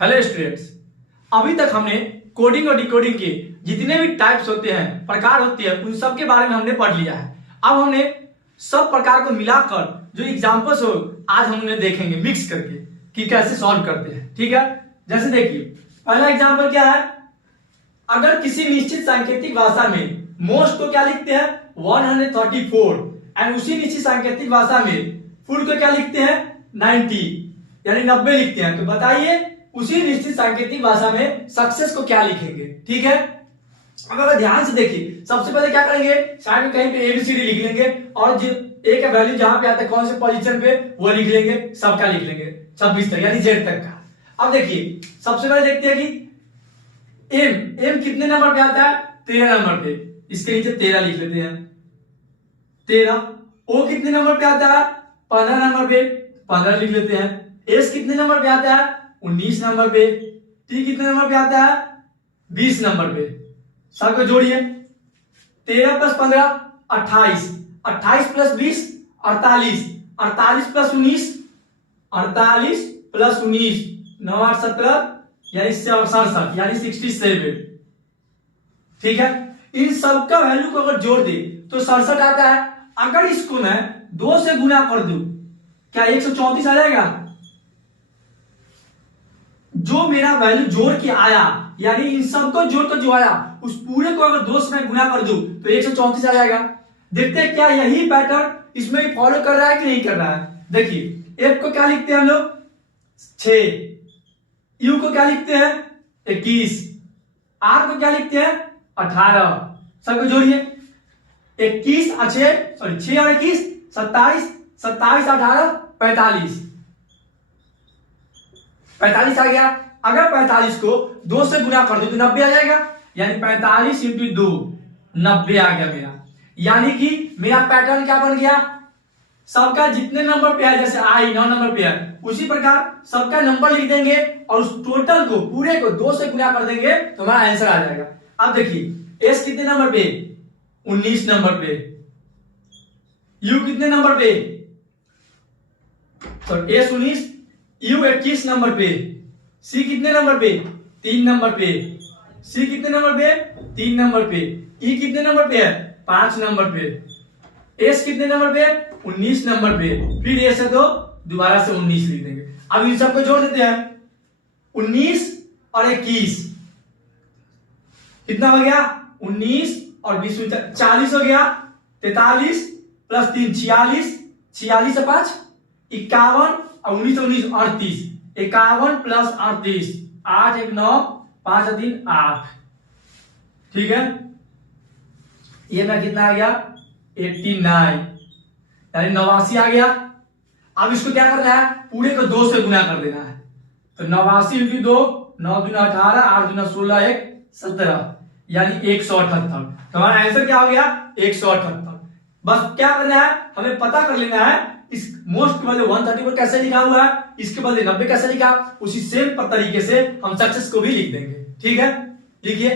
Hello students, अभी तक हमने कोडिंग और डिकोडिंग के जितने भी टाइप्स होते हैं, प्रकार होते हैं, उन सब के बारे में हमने पढ़ लिया है। अब हमने सब प्रकार को मिलाकर जो एग्जांपल्स हो आज हम उन्हें देखेंगे मिक्स करके कि कैसे सॉल्व करते हैं। ठीक है, जैसे देखिए पहला एग्जांपल क्या है। अगर किसी निश्चित सांकेतिक भाषा में मोस्ट को क्या लिखते हैं 134 एंड उसी निश्चित सांकेतिक भाषा में फुल को क्या लिखते हैं 90 यानी 90 लिखते हैं, तो बताइए उसी निश्चित सांकेतिक भाषा में सक्सेस को क्या लिखेंगे। ठीक है, अब अगर ध्यान से देखिए सबसे पहले क्या करेंगे, साइड में कहीं पे एबीसीडी लिख लेंगे और जो ए का वैल्यू जहां पे आता है कौन से पोजीशन पे वो लिख लेंगे, सबका लिख लेंगे 26 तक यानी जेड तक का। अब देखिए सबसे पहले देखते हैं कि एम कितने नंबर पे आता है 13 नंबर पे, इसके नीचे 13 लिख लेते हैं 13। ओ कितने नंबर पे आता है 15 नंबर पे, 15 लिख लेते हैं। एस कितने नंबर पे आता है 19 नंबर पे। टी कितने नंबर पे आता है 20 नंबर पे। सबको जोड़िए 13 प्लस 15 28, 28 प्लस 20 48, 48 प्लस 19 48 प्लस 19 9 8 17 यानी 67 यानी 67। ठीक है, इन सबका वैल्यू को अगर जोड़ दे तो 67 आता है। अगर इसको मैं 2 से गुना कर दूं क्या 134 आ जाएगा। जो मेरा वैल्यू जोड़ के आया यानी इन सबको जोड़कर जो आया उस पूरे को अगर 2 से मैं गुना कर दूं तो 134 आ जाएगा। देखते हैं क्या यही पैटर्न इसमें फॉलो कर रहा है कि नहीं कर रहा है। देखिए एफ को क्या लिखते हैं हम लोग 6, यू को क्या लिखते हैं 21, आर को क्या लिखते हैं 18। सबको जोड़िए 21 और 6 और 6 और 21 27, 27 18 45 आ गया। अगर 45 को 2 से गुना कर दो तो 90 आ जाएगा यानी 45 इंटू 2 90 आ गया मेरा। यानी कि मेरा पैटर्न क्या बन गया, सबका जितने नंबर पे है जैसे आई 9 नंबर पे है उसी प्रकार सबका नंबर लिख देंगे और उस टोटल को पूरे को 2 से गुना कर देंगे तो हमारा आंसर आ जाएगा। अब देखिए एस कितने नंबर पे 19 नंबर पे, यू कितने नंबर पे तो एस 19, यू 21 नंबर पे, सी कितने नंबर पे 3 नंबर पे, सी कितने नंबर पे 3 नंबर पे, ई कितने नंबर पे है 5 नंबर पे, एस कितने नंबर पे 19 नंबर पे। फिर एस है तो दोबारा से 19 लिख देंगे। अब इन सबको जोड़ देते हैं 19 और 21 कितना हो गया 19 और 20 40 हो गया। 43 प्लस 3 46, 46 से 5 51 और 19 से 19 38, 51 प्लस 38 8 1 9 5 3 8। ठीक है, ये मैं कितना आ गया 89 यानी 89 आ गया। अब इसको क्या करना है पूरे को 2 से गुना कर देना है तो 89 इंटू 2 9 दूना 18 8 दूना 16 1 17 यानी 178। तो हमारा आंसर क्या हो गया 178। बस क्या करना है हमें पता कर लेना है इस मोस्ट के बदले 134 कैसे लिखा हुआ है, इसके बदले 90 कैसे लिखा, उसी सेम तरीके से हम सक्सेस को भी लिख देंगे। ठीक है, लिखिए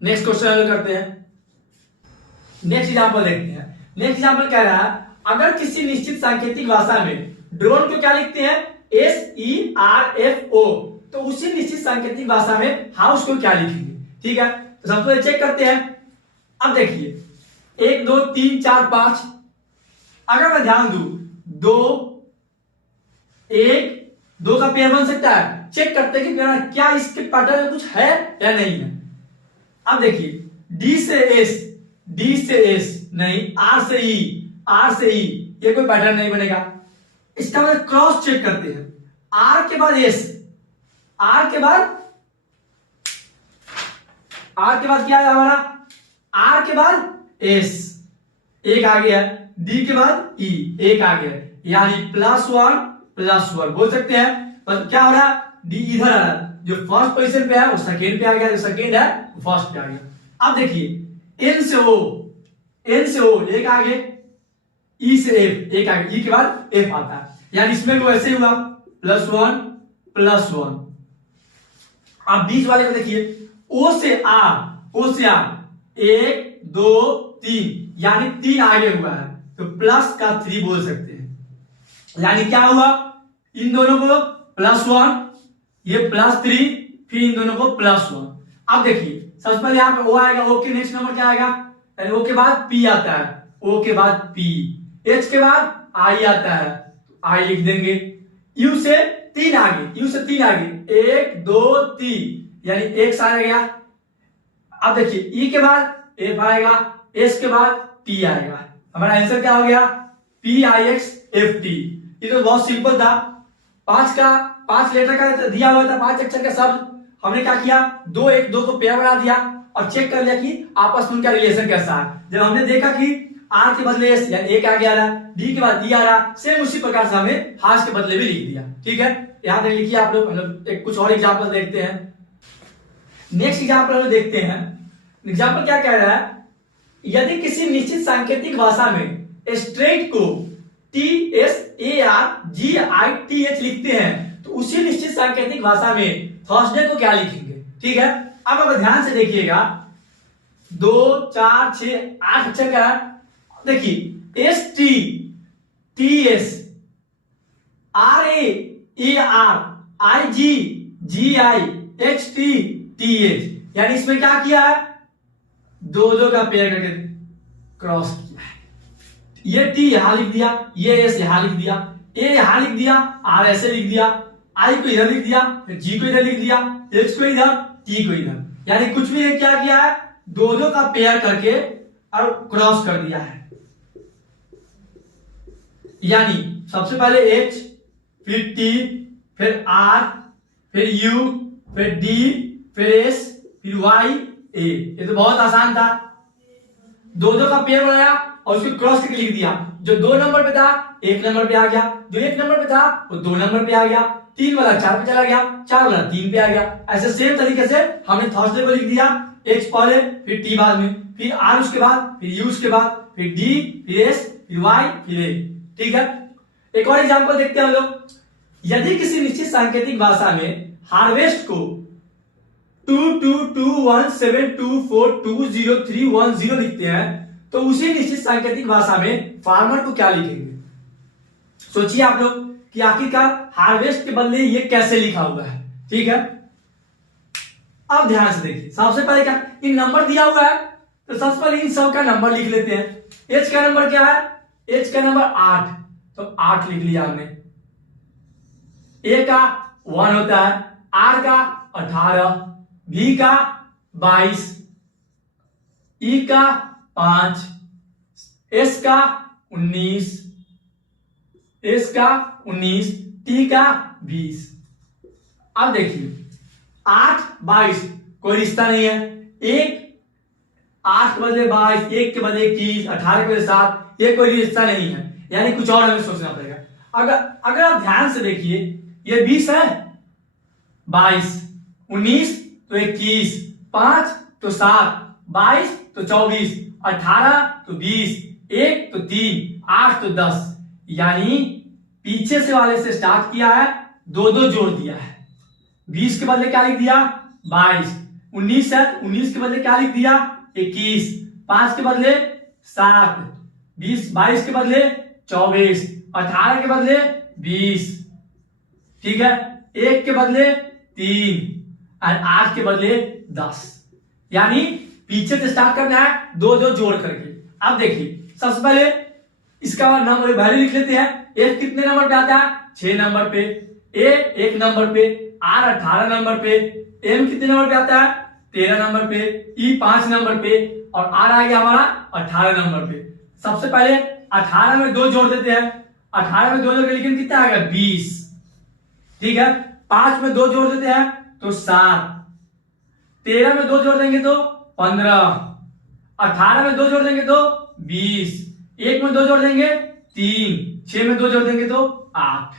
नेक्स्ट क्वेश्चन हल करते हैं। नेक्स्ट एग्जांपल देखते हैं। नेक्स्ट एग्जांपल कह रहा है अगर किसी निश्चित सांकेतिक भाषा में ड्रोन को क्या लिखते हैं SERFO तो उसी निश्चित सांकेतिक भाषा में हाउस को क्या लिखेंगे। ठीक है, तो सबसे पहले चेक करते हैं। अब देखिए 1 2 3 4 5, अगर मैं ध्यान दूं 2 1 2 का पेयर बन सकता है। चेक करते हैं कि क्या इसके पैटर्न में कुछ है या नहीं है। अब देखिए डी से एस नहीं, आर से ई ये कोई पैटर्न नहीं बनेगा। इसका मतलब क्रॉस चेक करते हैं। आर के बाद एस, आर के बाद क्या है हमारा आर के बाद एस एक आ गया, डी के बाद ई एक आ गया यानी +1 बोल सकते हैं। पर क्या हो रहा है डी इधर आ रहा है, जो फर्स्ट पोजीशन पे है वो सेकेंड पे आ गया, जो सेकेंड है वो फर्स्ट पे आ गया। अब देखिए एन से ओ एक आगे, ई से एफ एक आगे, ई के बाद एफ आता है यानी इसमें भी वैसे ही हुआ +1 अब बीच वाले को देखिए ओ से आर 1 2 3 यानी 3 आगे हुआ है तो प्लस का 3 बोल सकते हैं। यानी क्या हुआ इन दोनों को +1 ये +3, फिर इन दोनों को +1। अब देखिए सबसे पहले यहाँ पे O आएगा, O के नेक्स्ट नंबर क्या आएगा, यानी O के बाद P आता है, O के बाद P, H के बाद I आता है, I लिख देंगे। U से 3 आगे, U से 3 आगे 1 2 3 यानी X आ गया। अब देखिए E के बाद F आएगा, S के बाद T आएगा। हमारा आंसर क्या हो गया, PIXFT। ये तो बहुत सिंपल था, 5 लेटर का दिया हुआ था, 5 अक्षर का शब्द। हमने क्या किया, 2 1 2 को पेयर बना दिया और चेक कर लिया कि आपस में उनका रिलेशन कैसा है। जब हमने देखा कि आर के बदले एस यानी ए आगे आ रहा, डी के बाद डी आ रहा, सेम उसी प्रकार से हमें हाश के बदले भी लिख दिया। ठीक है, यहां तक लिखिए आप लोग। मतलब एक कुछ और एग्जांपल देखते हैं। नेक्स्ट एग्जांपल हम देखते हैं। एग्जांपल क्या कह रहा है, यदि किसी निश्चित सांकेतिक भाषा में स्ट्रेट को TSARGITH लिखते हैं तो उसी निश्चित सांकेतिक भाषा में थर्सडे को क्या लिखेंगे। ठीक है, अब आप ध्यान से देखिएगा, 2 4 6 8 अक्षर का देखिए, STTSRARIGGIHTTH यानी इसमें क्या किया है, 2 का पेयर करके क्रॉस किया है। ये T यहां लिख दिया, ये S यहां लिख दिया, A यहां लिख दिया, R ऐसे लिख दिया, I को इधर लिख दिया, G को इधर लिख दिया, H को इधर, T को इधर, यानी कुछ भी क्या किया है, 2 का पेयर करके और क्रॉस कर दिया है। यानी सबसे पहले H, फिर T, फिर R, फिर U, फिर D, फिर S, फिर Y, A। ये तो बहुत आसान था, 2 का पेयर बनाया और उसको क्रॉस करके लिख दिया। जो 2 नंबर पे था 1 नंबर पे आ गया, जो 1 नंबर पे था वो 2 नंबर पे आ गया, 3 वाला 4 पे चला गया, 4 वाला 3 पे आ गया। ऐसे सेम तरीके से हमने थर्सडे को लिख दिया, H पहले, फिर T बाद में, फिर R उसके बाद, फिर U उसके बाद, फिर D, फिर S, फिर Y, फिर A। ठीक है, एक और एग्जांपल देखते हैं हम लोग। यदि किसी निश्चित सांकेतिक भाषा में हार्वेस्ट को 222172420310 लिखते हैं तो उसी निश्चित सांकेतिक भाषा में फार्मर को क्या लिखेंगे। सोचिए आप लोग कि आखिरकार हार्वेस्ट के बदले ये कैसे लिखा हुआ है। ठीक है, अब ध्यान से देखिए, सबसे पहले क्या, इन नंबर दिया हुआ है तो सबसे पहले इन सब का नंबर लिख लेते हैं। H का नंबर क्या है, H का नंबर 8, तो 8 लिख लिया हमने। A का 1 होता है, R का 18, V का 22, E का 5, S का 19, S का 19, T का 20। अब देखिए 8 22 कोई रिश्ता नहीं है, 8 के बदले 22, 1 के बदले 21, 18 के बदले 7, ये कोई रिश्ता नहीं है, यानी कुछ और हमें सोचना पड़ेगा। अगर आप ध्यान से देखिए, ये 20 है, 22, 19 तो 21, 5 तो 7, 22 तो 24, 18 तो 20, 1 तो 3, 8 तो 10, यानी पीछे से वाले से स्टार्ट किया है, 2 जोड़ दिया है। 20 के बदले क्या लिख दिया, 22, 19 है, 19 के बदले क्या लिख दिया, 21, 5 के बदले 7, 22 के बदले 24, 18 के बदले 20, ठीक है, 1 के बदले 3 और 8 के बदले 10, यानी पीछे से स्टार्ट करना है, 2 जोड़ करके। अब देखिए सबसे पहले इसका नंबर वैल्यू लिख लेते हैं। F कितने नंबर पे आता है, 6 नंबर पे, A 1 नंबर पे, R 18 नंबर पे, M कितने नंबर पे आता है, 13 नंबर पे, E 5 नंबर पे और R आ गया हमारा 18 नंबर पे। सबसे पहले 18 में 2 जोड़ देते हैं, 18 में 2 जोड़ के लेकिन कितना आ गया, 20, ठीक है। 5 में 2 जोड़ देते हैं तो 7, 13 में 2 जोड़ देंगे तो 15, 18 में 2 जोड़ देंगे तो 20, 1 में 2 जोड़ देंगे 3, 6 में 2 जोड़ देंगे तो 8,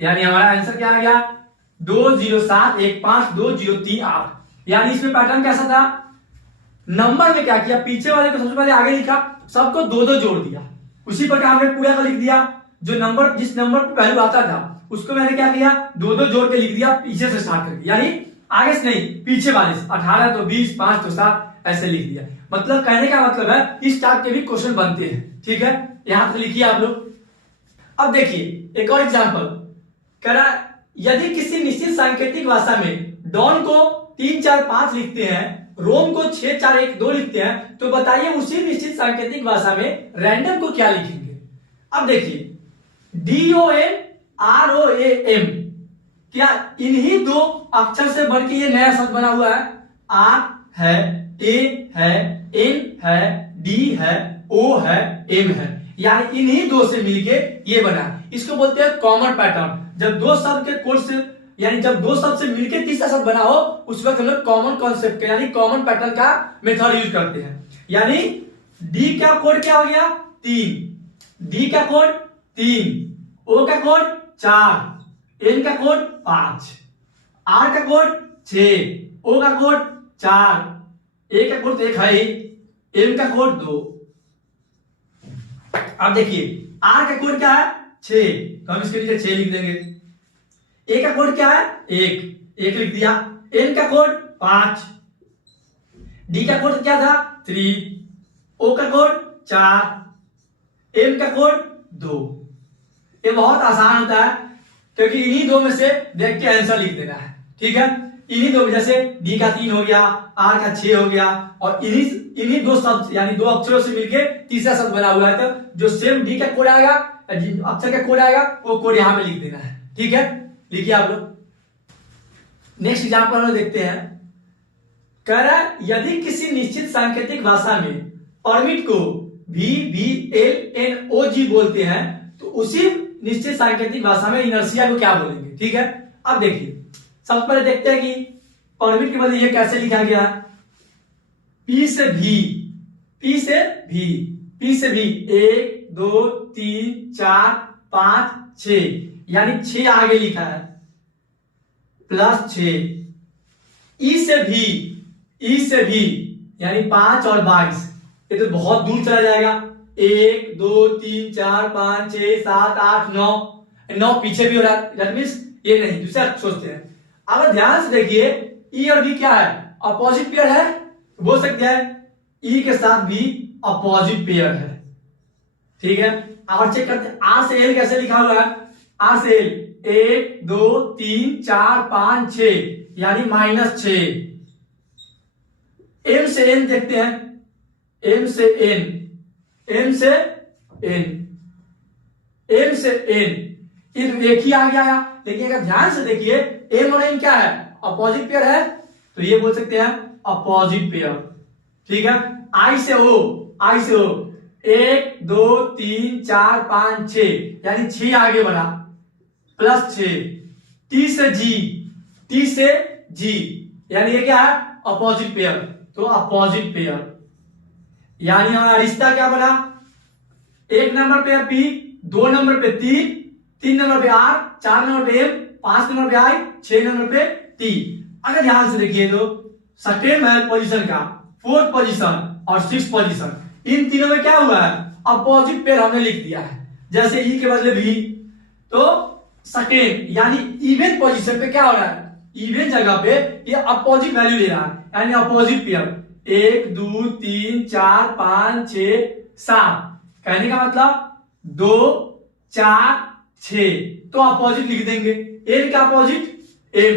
यानी हमारा आंसर क्या आ गया, 207152038। यानी इसमें पैटर्न कैसा था, नंबर में क्या किया, पीछे वाले को सबसे पहले आगे लिखा, सबको 2 जोड़ दिया, उसी प्रकार हमने पूरा का लिख दिया। जो नंबर जिस नंबर पे वैल्यू आता था उसको मैंने क्या किया, 2 जोड़ के लिख दिया, पीछे से स्टार्ट करके, यानी आगे से नहीं पीछे वाले से। 18 तो 20, 5 तो 7 ऐसे लिख दिया। मतलब कहने का मतलब है इस टाइप के भी क्वेश्चन बनते हैं। ठीक है, यहां तक लिखिए आप लोग। अब देखिए एक और एग्जांपल कह रहा है, यदि किसी निश्चित सांकेतिक भाषा में डॉन को 3 4 5 लिखते हैं, रोम को 6 4 1 2 लिखते हैं, तो बताइए उसी निश्चित सांकेतिक भाषा में रैंडम को क्या लिखेंगे। अब देखिए DONROAM, क्या इन्हीं दो अक्षर से बढ़ के ये नया शब्द बना हुआ है। R है, A है, N है, D है, O है, M है, यानी इन्हीं दो से मिलके ये बना। इसको बोलते हैं कॉमन पैटर्न। जब दो शब्द के कोड से यानी जब दो शब्द से मिलकर तीसरा शब्द बना हो, उस वक्त हम लोग कॉमन कॉन्सेप्ट यानी कॉमन पैटर्न का मेथड यूज करते हैं। यानी डी का कोड क्या हो गया 3, डी का कोड 3, ओ का कोड 4, एन का कोड 5, आर का कोड 6, ओ का कोड 4, ए का कोड 1 है, एम का कोड 2। अब देखिए आर का कोड क्या है 6, तो हम इसके नीचे 6 लिख देंगे। ए का कोड क्या है 1 लिख दिया। एन का कोड 5, डी का कोड क्या था 3, ओ का कोड 4, एम का कोड 2। ये बहुत आसान होता है क्योंकि इन्हीं दो में से देख के आंसर लिख देना है। ठीक है, इन्हीं दो में जैसे डी का 3 हो गया, आर का 6 हो गया, और इन्हीं दो शब्द यानी दो अक्षरों से मिलके तीसरा शब्द बना हुआ है, तो जो सेम डी का कोड आएगा, अक्षर का कोड आएगा, वो कोड यहां पे लिख देना है। ठीक है, लिखिए आप लोग। नेक्स्ट एग्जांपल हम देखते हैं। कह रहा है यदि किसी निश्चित सांकेतिक भाषा में परमिट को VBLNOG बोलते हैं, तो उसी निश्चित सांकेतिक भाषा में इनर्शिया को क्या बोलेंगे। ठीक है, अब देखिए सबसे पहले देखते हैं कि परमिट के बदले ये कैसे लिखा गया है। P से V, P से V, P से V 1 2 3 4 5 6, यानी 6 आगे लिखा है प्लस 6। E से V, E से V यानी 5 और 22, ये तो बहुत दूर चला जाएगा। 1 2 3 4 5 6 7 8 9 पीछे भी हो रहा है, दैट मींस ये नहीं, दूसरा सोचते हैं। अब ध्यान से देखिए E और V क्या है, अपोजिट पेयर है, बोल सकते हैं E के साथ भी अपोजिट पेयर है। ठीक है, और चेक करते हैं R से L कैसे लिखा हुआ है। R से L 1 2 3 4 5 6 यानी -6। M से N देखते हैं, M से N, M से N, M से N, ये एक ही आ गया, लेकिन अगर ध्यान से देखिए M और N क्या है, अपोजिट पेयर है, तो ये बोल सकते हैं अपोजिट पेयर। ठीक है, I से O, I से O 1 2 3 4 5 6 यानी 6 आगे बढ़ा प्लस 6। T से G, T से G यानी ये क्या है अपोजिट पेयर, तो अपोजिट पेयर। यानी हमारा रिश्ता क्या बना, 1 नंबर पे P, 2 नंबर पे 3 नंबर पे R, 4 नंबर पे M, 5 नंबर पे I, 6 नंबर पे T। अगर ध्यान से देखिए तो सेकेंड पोजीशन का 4th पोजीशन और 6th पोजीशन, इन तीनों में क्या हुआ है अपोजिट पेयर हमने लिख दिया है। जैसे E के बदले V, तो सेकेंड यानी इवन पोजीशन पे क्या हो रहा है, इवन जगह पे ये अपोजिट वैल्यू ले रहा है, यानी अपोजिट पेयर 1 2 3 4 5 6 7, कहने का मतलब 2 4 6, तो अपोजिट लिख देंगे। N का अपोजिट M,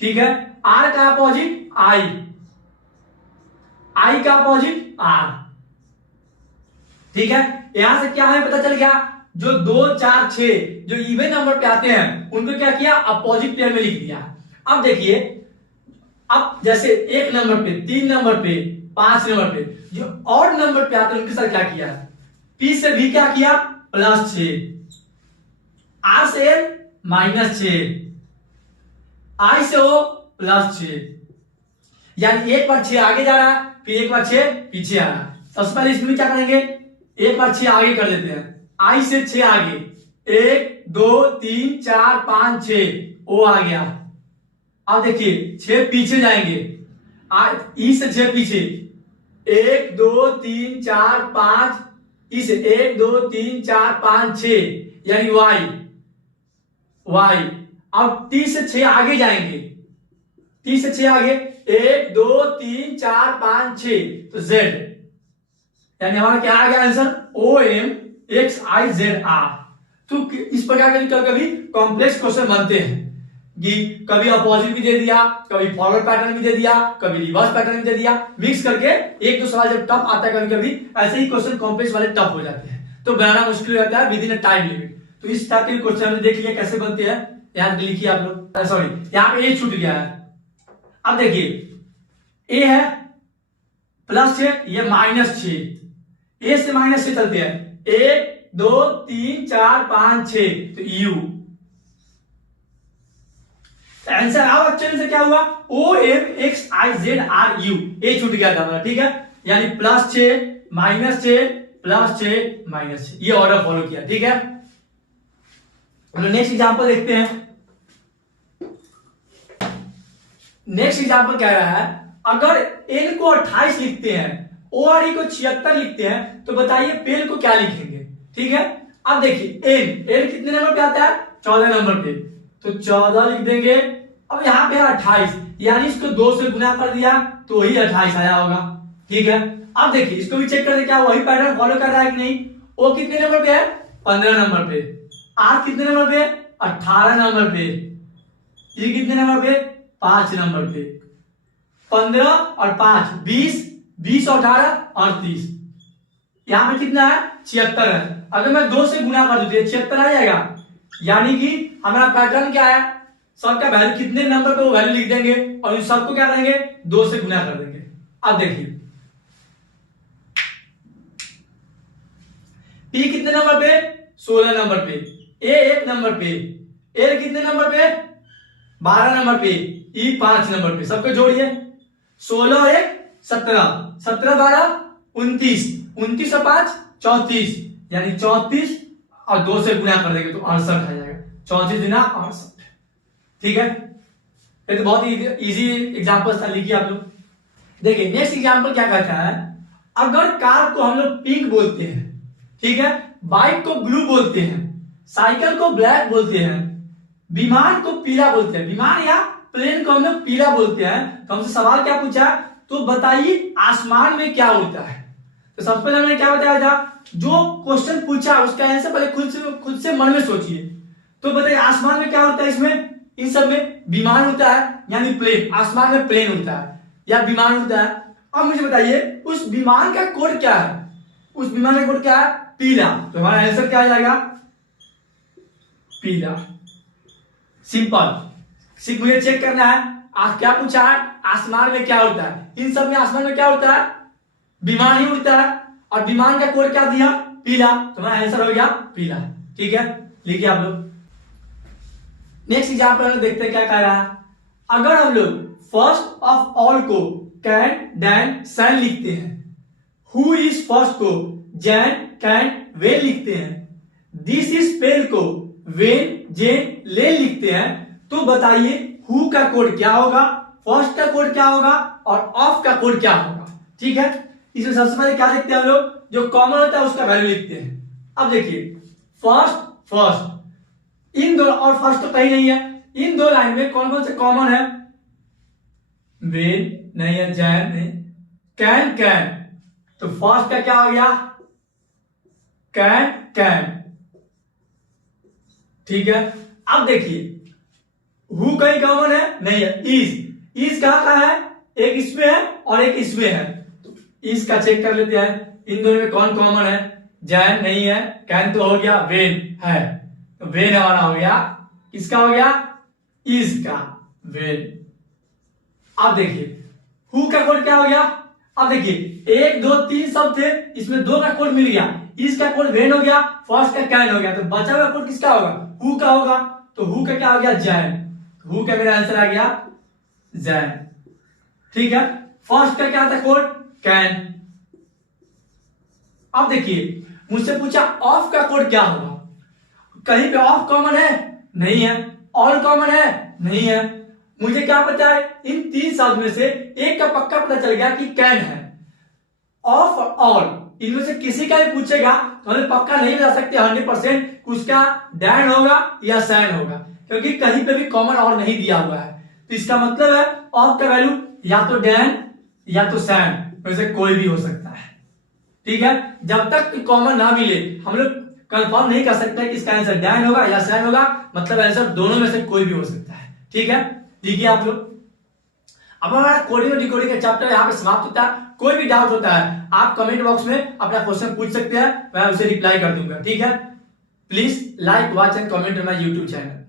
ठीक है, R का अपोजिट I का अपोजिट R। ठीक है, यहां से क्या हमें पता चल गया, जो 2 4 6 जो इवन नंबर पे आते हैं उनको क्या किया अपोजिट पेयर में लिख दिया। अब देखिए, अब जैसे 1 नंबर पे 3 नंबर पे 5 नंबर पे जो ऑड नंबर पे आते हैं उनके साथ क्या किया, P से V क्या किया +6, R से L -6, I से O +6, यानी 1 पर 6 आगे जा रहा है, फिर 1 पर 6 पीछे आ रहा है। सबसे पहले इसमें क्या करेंगे, 1 पर 6 आगे कर देते हैं, I से 6 आगे 1 2 3 4 5 6 O आ गया। अब देखिए 6 पीछे जाएंगे, E से 6 पीछे 1 2 3 4 5, E से 1 2 3 4 5 6 यानी Y। अब T से 6 आगे जाएंगे, T से 6 आगे 1 2 3 4 5 6, तो Z, यानी हमारा क्या आ गया आंसर OMXIZR। तो इस प्रकार के कभी कभी कॉम्प्लेक्स क्वेश्चन बनते हैं कि कभी अपोजिट भी दे दिया, कभी फॉरवर्ड पैटर्न भी दे दिया, कभी रिवर्स पैटर्न भी दे दिया, मिक्स करके एक दो सवाल जब टफ आता है कभी कभी ऐसे ही क्वेश्चन कॉम्प्लेक्स वाले टफ हो जाते हैं, तो बनाना मुश्किल हो जाता है with in a time limit. तो इस टाइप के क्वेश्चन हमने देख लिया कैसे बनते हैं। यहाँ लिखिए आप लोग, सॉरी यहाँ पे ए छूट गया है। अब देखिए ए है +6, ये -6, ए से -6 चलते हैं, 1 2 3 4 5 6, तो यू आंसर आओ। एक्चुअली से क्या हुआ, O M X I Z R U, ए छूट गया था हमारा, ठीक है, यानी +6 -6 +6 -6, ये ऑर्डर फॉलो किया, ठीक है। नेक्स्ट एग्जांपल देखते हैं। नेक्स्ट एग्जांपल कह रहा है अगर n को 28 लिखते हैं, ORE को 76 लिखते हैं, तो बताइए पेल को क्या लिखेंगे, ठीक है। अब देखिए n कितने नंबर पे आता है, 14 नंबर पे, तो 14 लिख देंगे। अब यहाँ पे 28, यानी इसको 2 से गुना कर दिया तो वही 28 आया होगा, ठीक है। अब देखिए इसको भी चेक करते क्या वही पैटर्न फॉलो कर रहा है कि नहीं। ओ कितने नंबर पे है, 15 नंबर पे। आर कितने नंबर पे, 18 नंबर पे। ये कितने नंबर पे, 5 नंबर पे। 15 और 5 20, 20 और 18 38। यहाँ पे कितना है, 76 है। अगर मैं 2 से गुना कर दूं तो 76 आ जाएगा, यानी कि हमारा पैटर्न क्या है, सबका वैल्यू कितने नंबर पे वो वैल्यू लिख देंगे और इन सबको क्या करेंगे, 2 से गुना कर देंगे। अब देखिए पी कितने नंबर पे, 16 नंबर पे। ए 1 नंबर पे। एल कितने नंबर पे, 12 नंबर पे। ई 5 नंबर पे। सबको जोड़िए, 16 और 1 17, 17 12 29, 29 और 5 34, यानी 34 और 2 से गुना कर देंगे तो 68 आ जाएगा। 34 गुना 68, ठीक है। ये तो बहुत ही इजी एग्जांपल था, लिखिए आप लोग। देखिए नेक्स्ट एग्जांपल क्या कहता है, अगर कार को हम लोग पिंक बोलते हैं, ठीक है, बाइक को ब्लू बोलते हैं, साइकिल को ब्लैक बोलते हैं, विमान को पीला बोलते हैं, विमान या प्लेन को हम लोग पीला बोलते हैं, तो हमसे सवाल क्या पूछा, तो बताइए आसमान में क्या उड़ता है। तो सबसे पहले मैंने क्या बताया था, जो क्वेश्चन पूछा उसका आंसर पहले खुद से मन में सोचिए। तो बताइए आसमान में क्या होता है, इसमें इन सब में विमान होता है, यानी प्लेन, आसमान में प्लेन होता है या विमान होता है। अब मुझे बताइए उस विमान का कोड क्या है, उस विमान का कोड क्या है, पीला, तो हमारा आंसर क्या आ जाएगा, पीला। सिंपल। सिर्फ मुझे चेक करना है आप क्या पूछा है, आसमान में क्या उड़ता है। इन सब में आसमान में क्या उड़ता है, विमान ही उड़ता है, और विमान का कोड क्या दिया, पीला, तो हमारा आंसर हो गया पीला, ठीक है। लिखिए आप लोग। नेक्स्ट एग्जांपल में देखते हैं क्या कह रहा है, अगर हम लोग फर्स्ट ऑफ ऑल को कैन डैन सैन लिखते हैं, हु इज फर्स्ट को जैन कैन वेन लिखते हैं, दिस इज पेल को वेन जेन ले लिखते हैं, तो बताइए हु का कोड क्या होगा, फर्स्ट का कोड क्या होगा और ऑफ का कोड क्या होगा, ठीक है। इसमें सबसे पहले क्या लिखते हैं हम लोग, जो कॉमन होता है उसका वैल्यू लिखते हैं। अब देखिए फर्स्ट इन दो, और फर्स्ट तो कहीं नहीं है, इन दो लाइन में कौन कौन से कॉमन है, वेन नहीं है, जैन नहीं, कैन, तो फर्स्ट का क्या हो गया, कैन, ठीक है। अब देखिए हु कहीं कॉमन है नहीं है, इज कहां है, एक इसमें है और एक इसमें है, तो इस का चेक कर लेते हैं, इन दोनों में कौन कॉमन है, जैन नहीं है, कैन तो हो गया, वेन है, तो वेन हमारा हो गया, किसका हो गया, इज का, वेन। अब देखिए हु का कोड क्या हो गया, अब देखिए 1 2 3 सब थे, इसमें 2 का कोड मिल गया, इज का कोड वेन हो गया, फर्स्ट का कैन हो गया, तो बचा हुआ कोड किसका होगा, हु का होगा, तो हु का क्या हो गया, जैन, हु का मेरा आंसर आ गया जैन, ठीक है। फर्स्ट का क्या था कोड, कैन। अब देखिए मुझसे पूछा ऑफ का कोड क्या होगा, कहीं पे ऑफ कॉमन है नहीं है, ऑल कॉमन है नहीं है, मुझे क्या पता है, इन 3 शब्द में से एक का पक्का पता चल गया कि कैन है। ऑफ और ऑल इनमें से किसी का भी पूछेगा तो हमें पक्का नहीं बता सकते 100% उसका डैन होगा या सैन होगा, क्योंकि कहीं पे भी कॉमन और नहीं दिया हुआ है। तो इसका मतलब है ऑफ का वैल्यू या तो डैन या तो सैन में से कोई भी हो सकता है, ठीक है। जब तक कॉमन ना मिले हम लोग कंफर्म नहीं कर सकते कि इसका आंसर डैन होगा या सैन होगा, मतलब आंसर दोनों में से कोई भी हो सकता है। ठीक है, देखिए आप लोग, अब हमारा कोडिंग और डिकोडिंग का चैप्टर यहाँ पे समाप्त होता है। कोई भी डाउट होता है आप कमेंट बॉक्स में अपना क्वेश्चन पूछ सकते हैं, मैं उसे रिप्लाई कर दूंगा। ठीक है, please like, watch and comment on my YouTube channel.